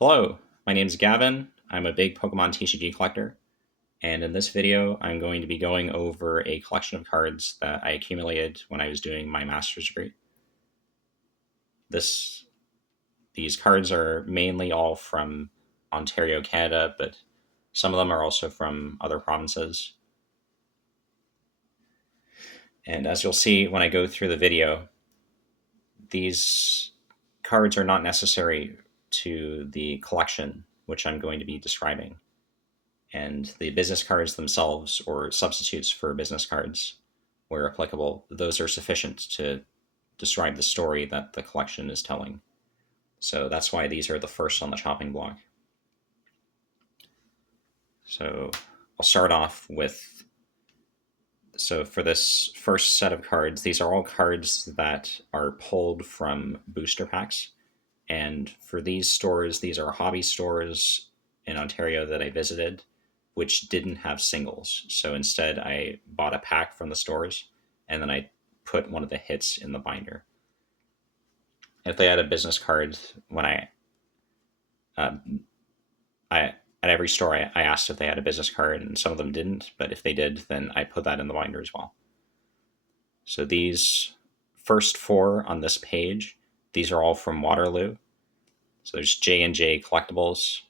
Hello, my name is Gavin. I'm a big Pokemon TCG collector, and in this video, I'm going to be going over a collection of cards that I accumulated when I was doing my master's degree. This, these cards are mainly all from Ontario, Canada, but some of them are also from other provinces. And as you'll see when I go through the video, these cards are not necessary to the collection which I'm going to be describing. And the business cards themselves, or substitutes for business cards where applicable, those are sufficient to describe the story that the collection is telling. So that's why these are the first on the chopping block. So I'll start off with, so for this first set of cards, these are all cards that are pulled from booster packs. And for these stores, these are hobby stores in Ontario that I visited, which didn't have singles. So instead, I bought a pack from the stores, and then I put one of the hits in the binder. If they had a business card, when uh, I at every store, I asked if they had a business card, and some of them didn't. But if they did, then I put that in the binder as well. So these first four on this page, these are all from Waterloo. So there's J&J Collectibles,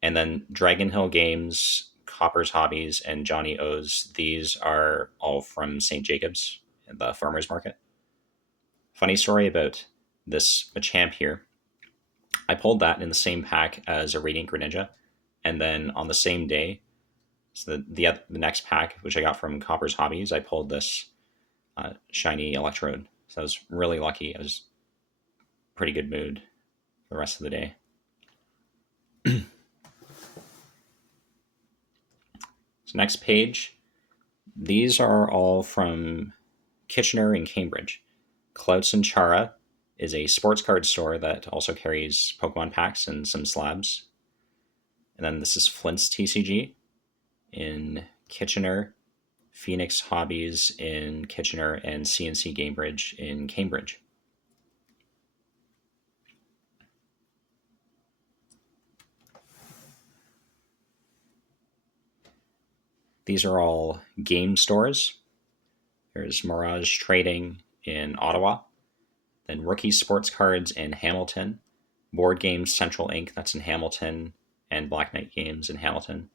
and then Dragon Hill Games, Copper's Hobbies, and Johnny O's. These are all from St. Jacobs, the farmer's market. Funny story about this Machamp here. I pulled that in the same pack as a Radiant Greninja, and then on the same day, so the next pack, which I got from Copper's Hobbies, I pulled this shiny Electrode. So I was really lucky. I was pretty good mood for the rest of the day. So next page, these are all from Kitchener and Cambridge. Clouts and Chara is a sports card store that also carries Pokemon packs and some slabs. And then this is Flint's TCG in Kitchener, Phoenix Hobbies in Kitchener, and CNC Gamebridge in Cambridge. These are all game stores. There's Mirage Trading in Ottawa, then Rookie Sports Cards in Hamilton, Board Games Central Inc., that's in Hamilton, and Black Knight Games in Hamilton.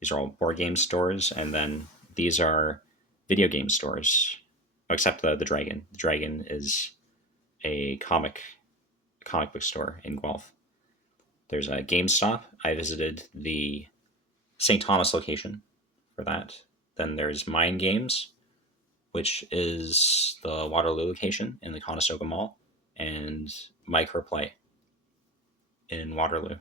These are all board game stores, and then these are video game stores, except the Dragon. The Dragon is a comic book store in Guelph. There's a GameStop. I visited the St. Thomas location for that. Then there's Mind Games, which is the Waterloo location in the Conestoga Mall, and Microplay in Waterloo.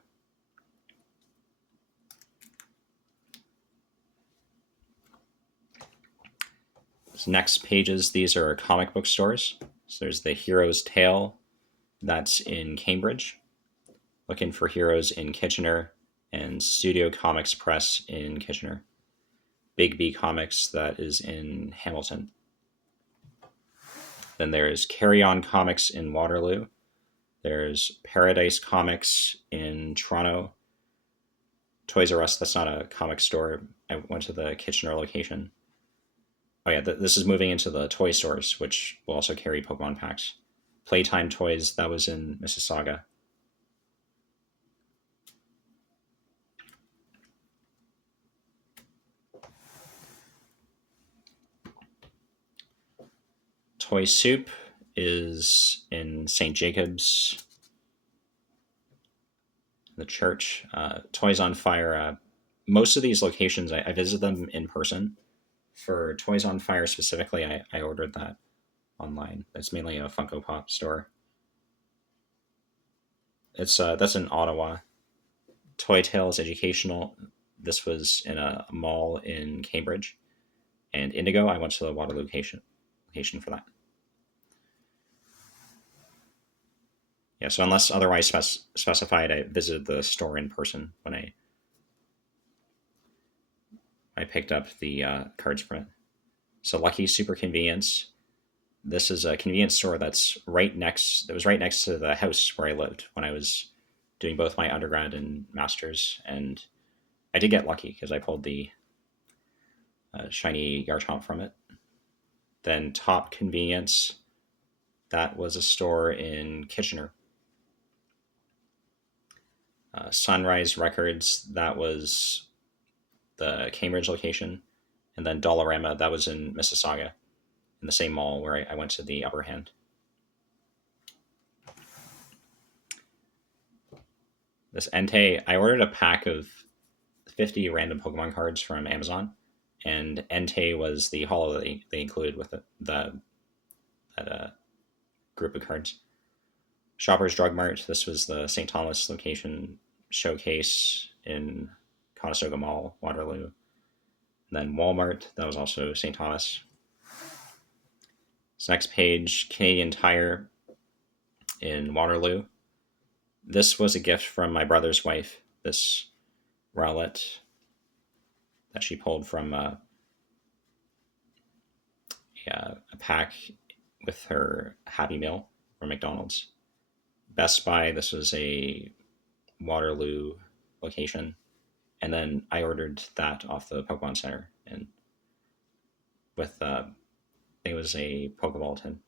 So next pages, these are comic book stores. So there's the Hero's Tale, that's in Cambridge. Looking for Heroes in Kitchener, and Studio Comics Press in Kitchener. Big B Comics, that is in Hamilton. Then there's Carry On Comics in Waterloo. There's Paradise Comics in Toronto. Toys R Us, that's not a comic store. I went to the Kitchener location. Oh yeah, this is moving into the toy stores, which will also carry Pokemon packs. Playtime Toys, that was in Mississauga. Toy Soup is in St. Jacobs, the church. Toys on Fire. Most of these locations, I visit them in person. For Toys on Fire specifically, I ordered that online. It's mainly a Funko Pop store. It's that's in Ottawa. Toy Tales Educational. This was in a mall in Cambridge. And Indigo, I went to the Waterloo location for that. Yeah, so unless otherwise specified, I visited the store in person when I picked up the cards from it. So Lucky Super Convenience. This is a convenience store that was right next to the house where I lived when I was doing both my undergrad and master's, and I did get lucky because I pulled the shiny Garchomp from it. Then Top Convenience, that was a store in Kitchener. Sunrise Records, that was the Cambridge location. And then Dollarama, that was in Mississauga, in the same mall where I went to the Upper Hand. This Entei, I ordered a pack of 50 random Pokemon cards from Amazon, and Entei was the holo that they included with it, that group of cards. Shoppers Drug Mart, this was the St. Thomas location showcase in Conestoga Mall, Waterloo. And then Walmart, that was also St. Thomas. This next page, Canadian Tire in Waterloo. This was a gift from my brother's wife, this Rowlet that she pulled from a pack with her Happy Meal from McDonald's. Best Buy, this was a Waterloo location. And then I ordered that off the Pokemon Center, and with it was a Pokeball tin.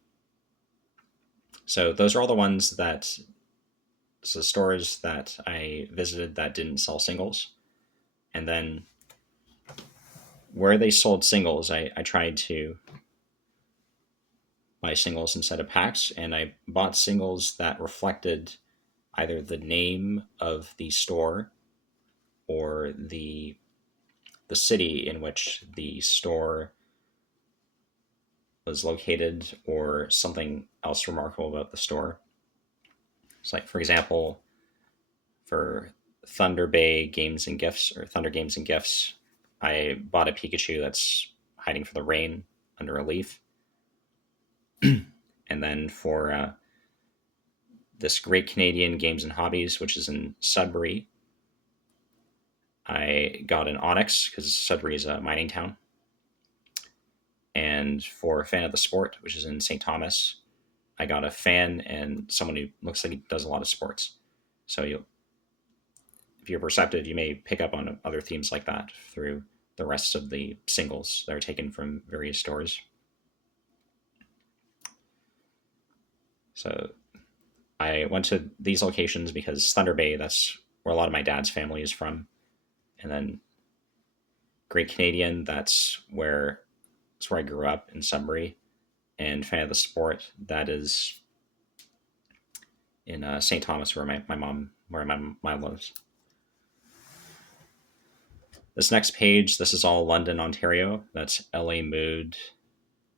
So those are all the ones that the stores that I visited that didn't sell singles. And then where they sold singles, I tried to buy singles instead of packs, and I bought singles that reflected either the name of the store or the city in which the store was located, or something else remarkable about the store. It's like, for example, for Thunder Bay Games and Gifts, or Thunder Games and Gifts, I bought a Pikachu that's hiding from the rain under a leaf. And then for this Great Canadian Games and Hobbies, which is in Sudbury, I got an Onyx because Sudbury is a mining town. And for Fan of the Sport, which is in St. Thomas, I got a fan and someone who looks like he does a lot of sports. So if you're perceptive, you may pick up on other themes like that through the rest of the singles that are taken from various stores. So I went to these locations because Thunder Bay, that's where a lot of my dad's family is from. And then Great Canadian, that's where I grew up in Sudbury. And Fan of the Sport, that is in St. Thomas, where my mom lives. This next page, this is all London, Ontario. That's LA Mood,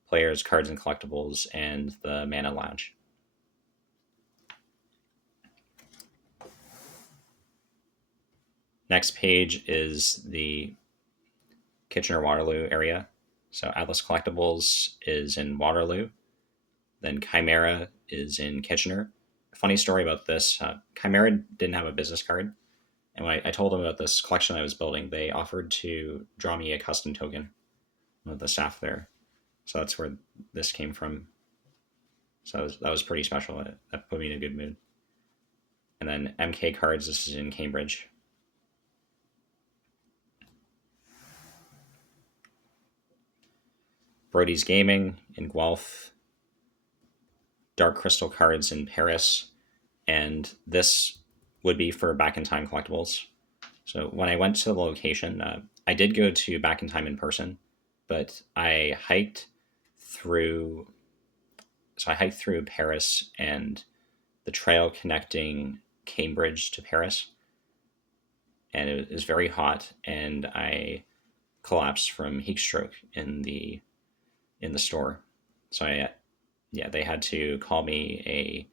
Players, Cards and Collectibles, and the Mana Lounge. Next page is the Kitchener-Waterloo area. So Atlas Collectibles is in Waterloo. Then Chimera is in Kitchener. Funny story about this, Chimera didn't have a business card. And when I told them about this collection I was building, they offered to draw me a custom token with the staff there. So that's where this came from. So that was pretty special. That put me in a good mood. And then MK Cards, this is in Cambridge. Brody's Gaming in Guelph. Dark Crystal Cards in Paris. And this would be for Back in Time collectibles. So when I went to the location, I did go to Back in Time in person, but I hiked through Paris and the trail connecting Cambridge to Paris. And it was very hot, and I collapsed from heat stroke in the store. So they had to call me a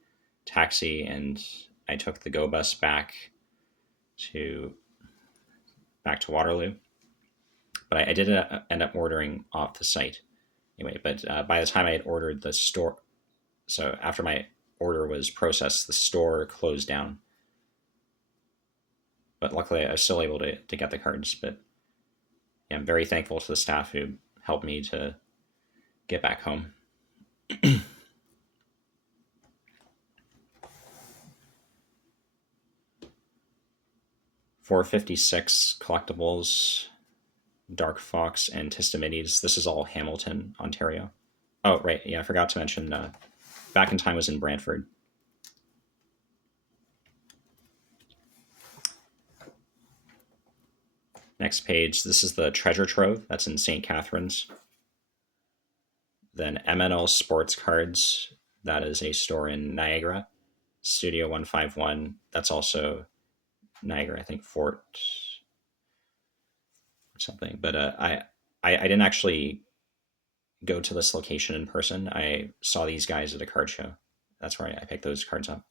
taxi, and I took the Go bus back to Waterloo. But I did end up ordering off the site anyway. But by the time I had ordered, the store, so after my order was processed, the store closed down. But luckily, I was still able to get the cards. But yeah, I'm very thankful to the staff who helped me to get back home. 456 collectibles, Dark Fox, and Tistamides. This is all Hamilton, Ontario. Oh, right. Yeah, I forgot to mention Back in Time was in Brantford. Next page, this is the Treasure Trove. That's in St. Catharines. Then MNL Sports Cards. That is a store in Niagara. Studio 151. That's also Niagara, I think Fort something. But I didn't actually go to this location in person. I saw these guys at a card show. That's where I picked those cards up.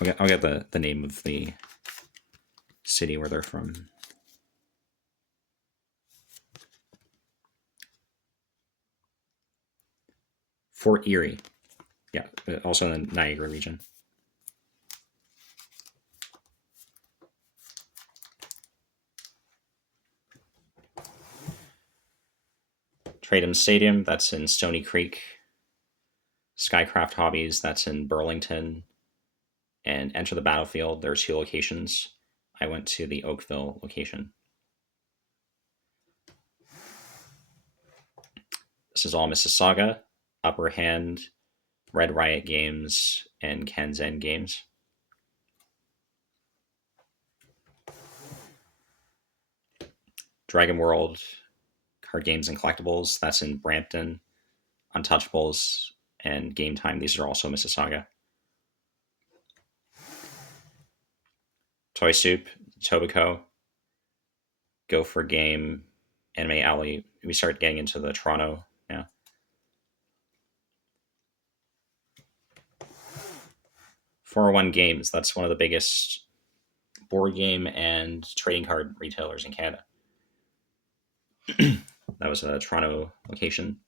Yeah, I'll get the name of the city where they're from. Fort Erie. Yeah, also in the Niagara region. Tradem Stadium, that's in Stony Creek. Skycraft Hobbies, that's in Burlington. And Enter the Battlefield, there's 2 locations. I went to the Oakville location. This is all Mississauga, Upper Hand, Red Riot Games, and Kanzen Games. Dragon World, Card Games and Collectibles, that's in Brampton. Untouchables and Game Time, these are also Mississauga. Toy Soup, Tobico, Go for Game, Anime Alley. We start getting into the Toronto now. Yeah. 401 Games, that's one of the biggest board game and trading card retailers in Canada. That was a Toronto location.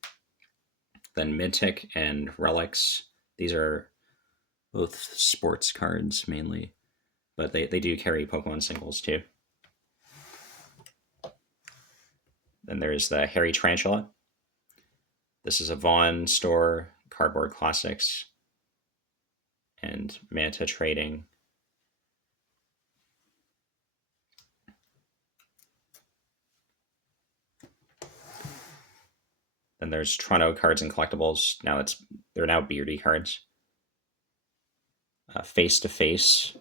Then Midtic and Relics. These are both sports cards mainly, but they do carry Pokemon singles too. Then there's the Hairy Tarantula. This is a Vaughn store, Cardboard Classics, and Manta Trading. Then there's Toronto Cards and Collectibles. They're now Beardy cards. Face to Face,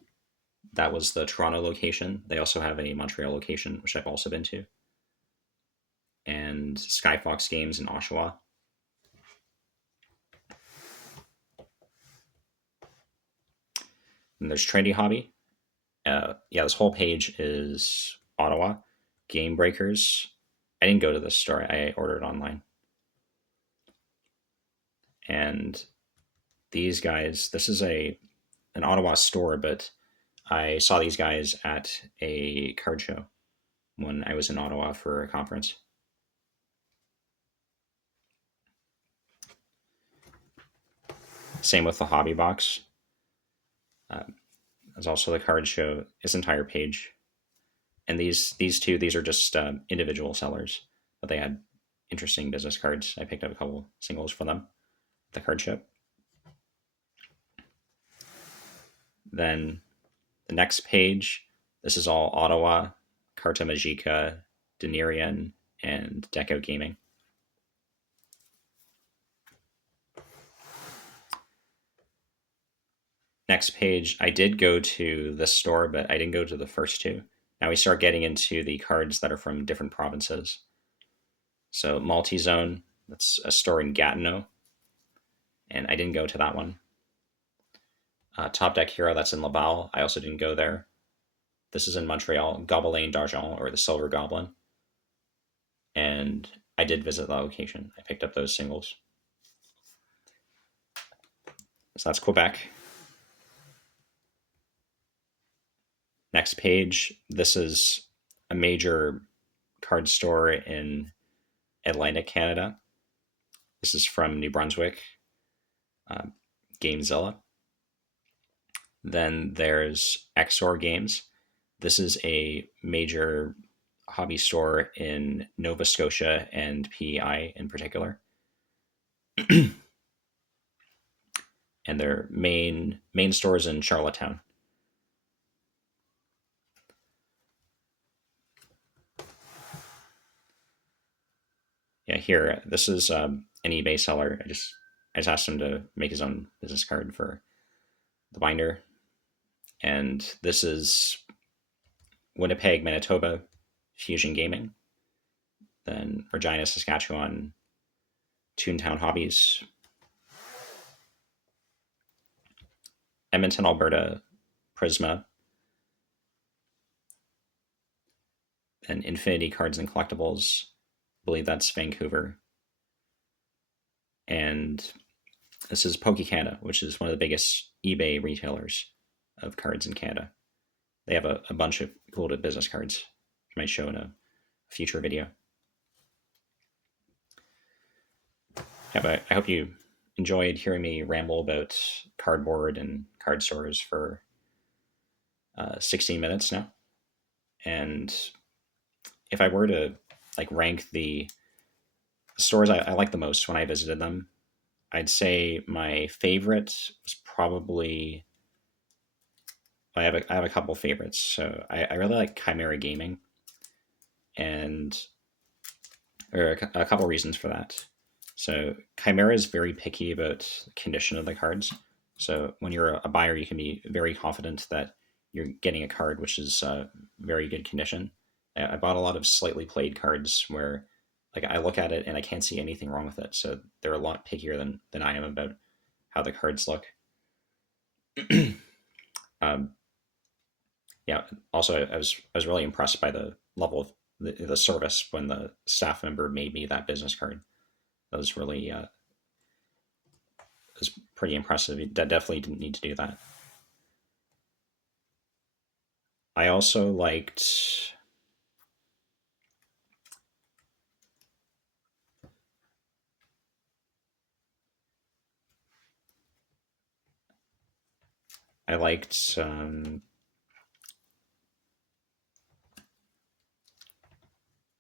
that was the Toronto location. They also have a Montreal location, which I've also been to. And Skyfox Games in Oshawa. And there's Trendy Hobby. This whole page is Ottawa. Game Breakers. I didn't go to this store. I ordered online. And these guys, this is an Ottawa store, but I saw these guys at a card show when I was in Ottawa for a conference. Same with the hobby box. There's also the card show, this entire page. And these two, these are just individual sellers, but they had interesting business cards. I picked up a couple singles for them at the card show. Then the next page, this is all Ottawa, Carta Magica, Denirian, and Deco Gaming. Next page, I did go to this store, but I didn't go to the first two. Now we start getting into the cards that are from different provinces. So Multi-Zone, that's a store in Gatineau, and I didn't go to that one. Top Deck Hero, that's in Laval. I also didn't go there. This is in Montreal, Gobelin d'Argent, or the Silver Goblin. And I did visit the location. I picked up those singles. So that's Quebec. Next page, this is a major card store in Atlantic Canada. This is from New Brunswick, Gamezilla. Then there's Exor Games. This is a major hobby store in Nova Scotia and PEI in particular. And their main stores in Charlottetown. Yeah, here this is an eBay seller. I just asked him to make his own business card for the binder, and this is Winnipeg, Manitoba, Fusion Gaming. Then Regina, Saskatchewan, Toontown Hobbies. Edmonton, Alberta, Prisma. And Infinity Cards and Collectibles. I believe that's Vancouver. And this is Poke Canada, which is one of the biggest eBay retailers of cards in Canada. They have a bunch of cool business cards, which I might show in a future video. Yeah, but I hope you enjoyed hearing me ramble about cardboard and card stores for 16 minutes now. And if I were to like rank the stores I like the most when I visited them, I'd say my favorite was probably I have a couple favorites. So I really like Chimera Gaming, and there are a couple reasons for that. So Chimera is very picky about condition of the cards. So when you're a buyer, you can be very confident that you're getting a card which is very good condition. I bought a lot of slightly played cards where like I look at it and I can't see anything wrong with it. So they're a lot pickier than I am about how the cards look. um, yeah. Also, I was really impressed by the level of the service when the staff member made me that business card. That was really was pretty impressive. You definitely didn't need to do that. I also liked. I liked.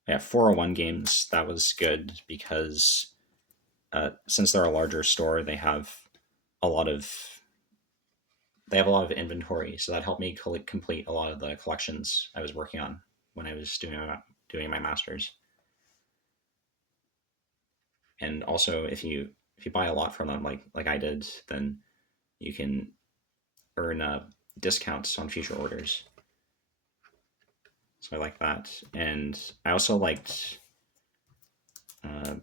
Yeah, 401 games. That was good because since they're a larger store, a lot of they have a lot of inventory, so that helped me complete a lot of the collections I was working on when I was doing my masters. And also, if you buy a lot from them, like I did, then you can earn discounts on future orders. So I like that, and I also liked uh,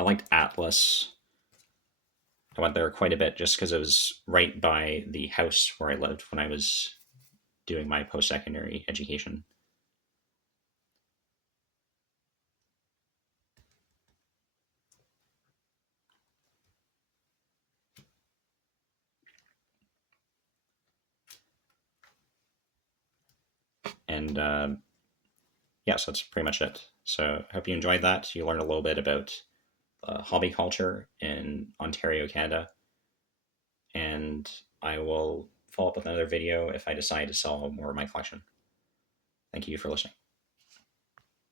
I liked Atlas. I went there quite a bit just because it was right by the house where I lived when I was doing my post secondary education. And yeah, so that's pretty much it. So I hope you enjoyed that. You learned a little bit about hobby culture in Ontario, Canada. And I will follow up with another video if I decide to sell more of my collection. Thank you for listening.